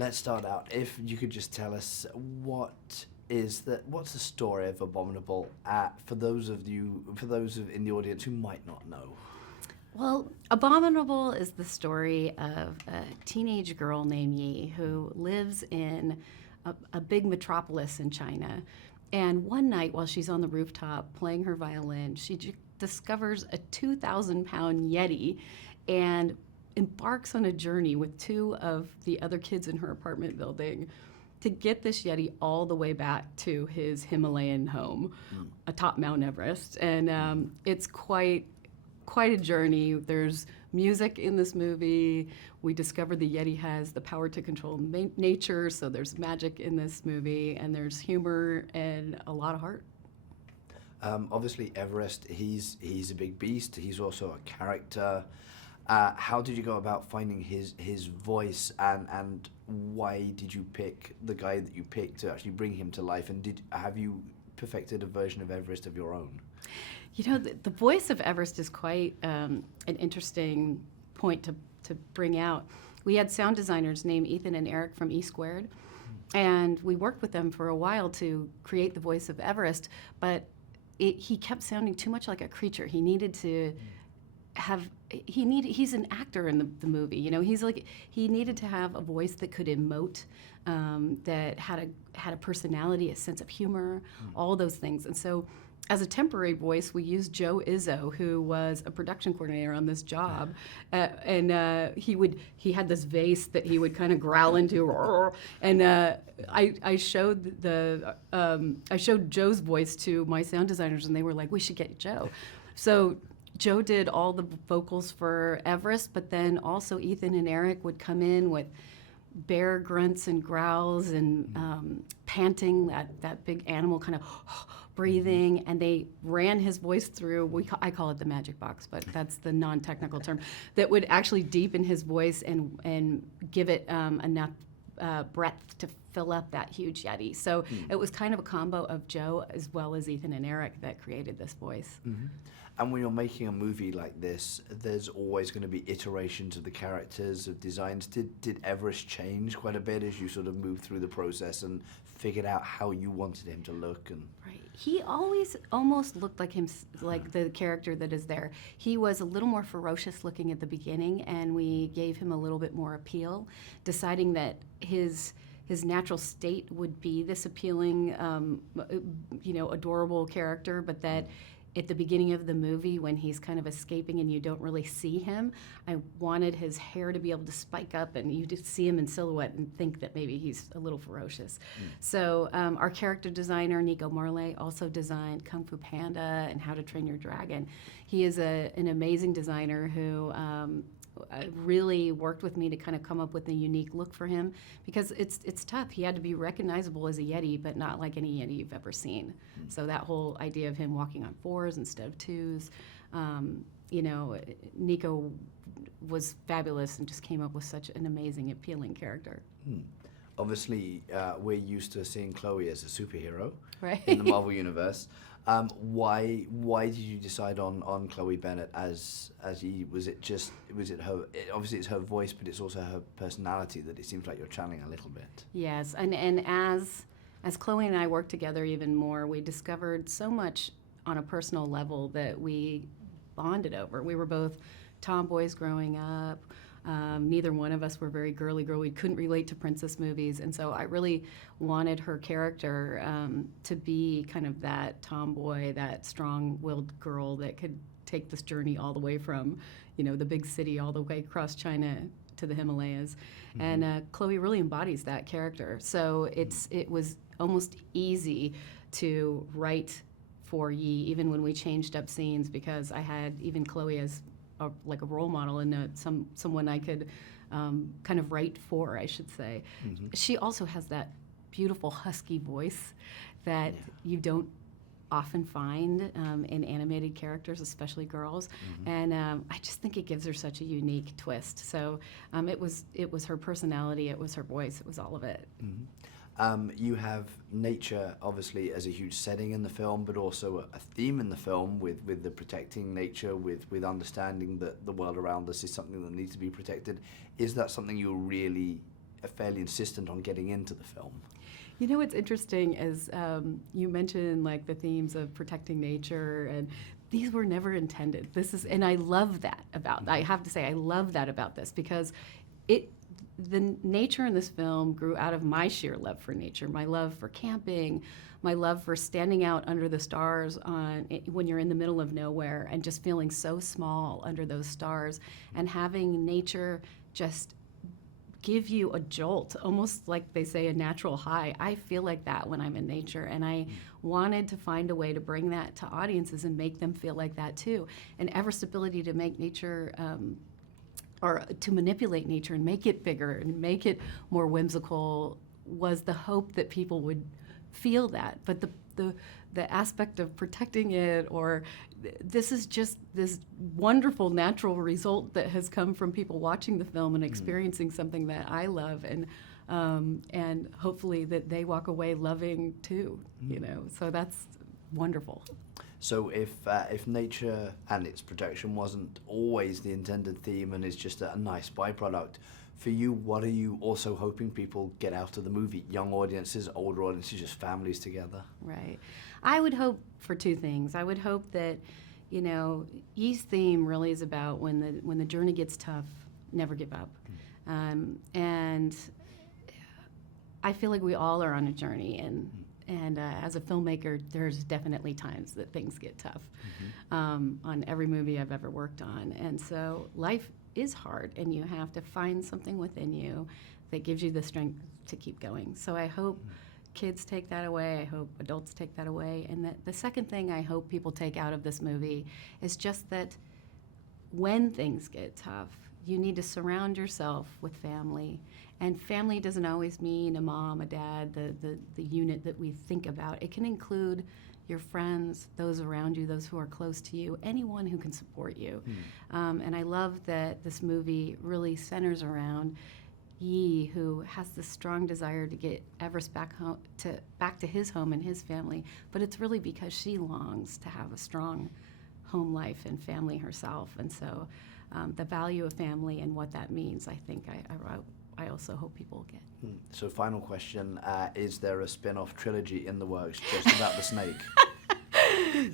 let's start out. If you could just tell us what's the story of Abominable for those in the audience who might not know. Well, Abominable is the story of a teenage girl named Yi who lives in a big metropolis in China. And one night while she's on the rooftop playing her violin, she discovers a 2,000-pound Yeti and embarks on a journey with two of the other kids in her apartment building to get this Yeti all the way back to his Himalayan home, atop Mount Everest. And it's quite a journey. There's music in this movie. We discover the Yeti has the power to control nature, so there's magic in this movie, and there's humor and a lot of heart. Obviously, Everest, he's a big beast. He's also a character. How did you go about finding his voice, and why did you pick the guy that you picked to actually bring him to life? And have you perfected a version of Everest of your own? You know, the voice of Everest is quite an interesting point to bring out. We had sound designers named Ethan and Eric from E2, and we worked with them for a while to create the voice of Everest, but he kept sounding too much like a creature. He needed to he's an actor in the movie, you know. He needed to have a voice that could emote, that had a personality, a sense of humor, all those things. And so as a temporary voice, we used Joe Izzo, who was a production coordinator on this job, and he had this vase that he would kind of growl into, and I showed Joe's voice to my sound designers, and they were like, "We should get Joe." So Joe did all the vocals for Everest, but then also Ethan and Eric would come in with bear grunts and growls and panting, that big animal kind of breathing, and they ran his voice through, I call it the magic box, but that's the non-technical term, that would actually deepen his voice and give it enough breadth to fill up that huge Yeti. So it was kind of a combo of Joe as well as Ethan and Eric that created this voice. Mm-hmm. And when you're making a movie like this, there's always going to be iterations of the characters, of designs. Did Everest change quite a bit as you sort of moved through the process and figured out how you wanted him to look? And right. He always almost looked like him, like the character that is there. He was a little more ferocious looking at the beginning, and we gave him a little bit more appeal, deciding that his natural state would be this appealing, adorable character, but that at the beginning of the movie, when he's kind of escaping and you don't really see him, I wanted his hair to be able to spike up and you just see him in silhouette and think that maybe he's a little ferocious. So our character designer, Nico Marley, also designed Kung Fu Panda and How to Train Your Dragon. He is an amazing designer who really worked with me to kind of come up with a unique look for him, because it's tough. He had to be recognizable as a Yeti, but not like any Yeti you've ever seen. So that whole idea of him walking on 4s instead of 2s, Nico was fabulous and just came up with such an amazing, appealing character. Obviously, we're used to seeing Chloe as a superhero right. in the Marvel Universe. Why did you decide on Chloe Bennet as Yi? Was it her? Obviously, it's her voice, but it's also her personality that it seems like you're channeling a little bit. Yes, and as Chloe and I worked together even more, we discovered so much on a personal level that we bonded over. We were both tomboys growing up. Neither one of us were very girly girl. We couldn't relate to princess movies, and so I really wanted her character to be kind of that tomboy, that strong-willed girl that could take this journey all the way from, the big city all the way across China to the Himalayas. And Chloe really embodies that character. So it was almost easy to write for Yi, even when we changed up scenes, because I had even Chloe as a role model and someone I could kind of write for, I should say. She also has that beautiful husky voice that you don't often find in animated characters, especially girls. And I just think it gives her such a unique twist. So it was her personality, it was her voice, it was all of it. You have nature, obviously, as a huge setting in the film, but also a theme in the film with the protecting nature, with understanding that the world around us is something that needs to be protected. Is that something you're really fairly insistent on getting into the film. You know what's interesting is you mentioned like the themes of protecting nature, and these were never intended. And I love that about. I have to say, I love that about this because the nature in this film grew out of my sheer love for nature, my love for camping, my love for standing out under the stars when you're in the middle of nowhere and just feeling so small under those stars, and having nature just give you a jolt, almost like they say a natural high. I feel like that when I'm in nature, and I wanted to find a way to bring that to audiences and make them feel like that too. And Everest's ability to make nature or to manipulate nature and make it bigger and make it more whimsical was the hope that people would feel that. But the aspect of protecting it, or this is just this wonderful natural result that has come from people watching the film and experiencing something that I love, and hopefully that they walk away loving too, you know. So that's wonderful. So if nature and its protection wasn't always the intended theme and is just a nice byproduct, for you, what are you also hoping people get out of the movie? Young audiences, older audiences, just families together? Right. I would hope for two things. I would hope that, you know, Yi's theme really is about when the journey gets tough, never give up. And I feel like we all are on a journey, and as a filmmaker, there's definitely times that things get tough on every movie I've ever worked on. And so life is hard, and you have to find something within you that gives you the strength to keep going. So I hope kids take that away. I hope adults take that away. And that the second thing I hope people take out of this movie is just that when things get tough, you need to surround yourself with family. And family doesn't always mean a mom, a dad, the unit that we think about. It can include your friends, those around you, those who are close to you, anyone who can support you. And I love that this movie really centers around Yi, who has this strong desire to get Everest back to his home and his family, but it's really because she longs to have a strong home life and family herself. And so the value of family and what that means, I think I also hope people get. So final question, is there a spin-off trilogy in the works just about the snake?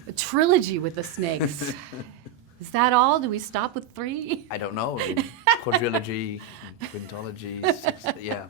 A trilogy with the snakes. Is that all? Do we stop with 3? I don't know. I mean, quadrilogy, quintology, yeah.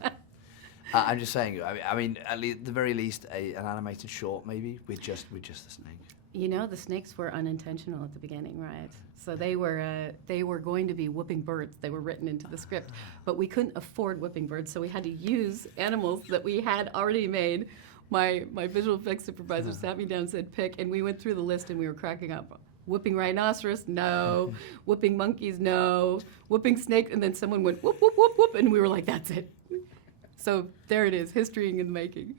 I'm just saying, I mean, at the very least, an animated short maybe with just the snake. You know, the snakes were unintentional at the beginning, right? So they were going to be whooping birds. They were written into the script, but we couldn't afford whooping birds, so we had to use animals that we had already made. My visual effects supervisor sat me down and said, pick, and we went through the list and we were cracking up. Whooping rhinoceros, no. Whooping monkeys, no. Whooping snake, and then someone went whoop, whoop, whoop, whoop, and we were like, that's it. So there it is, history in the making.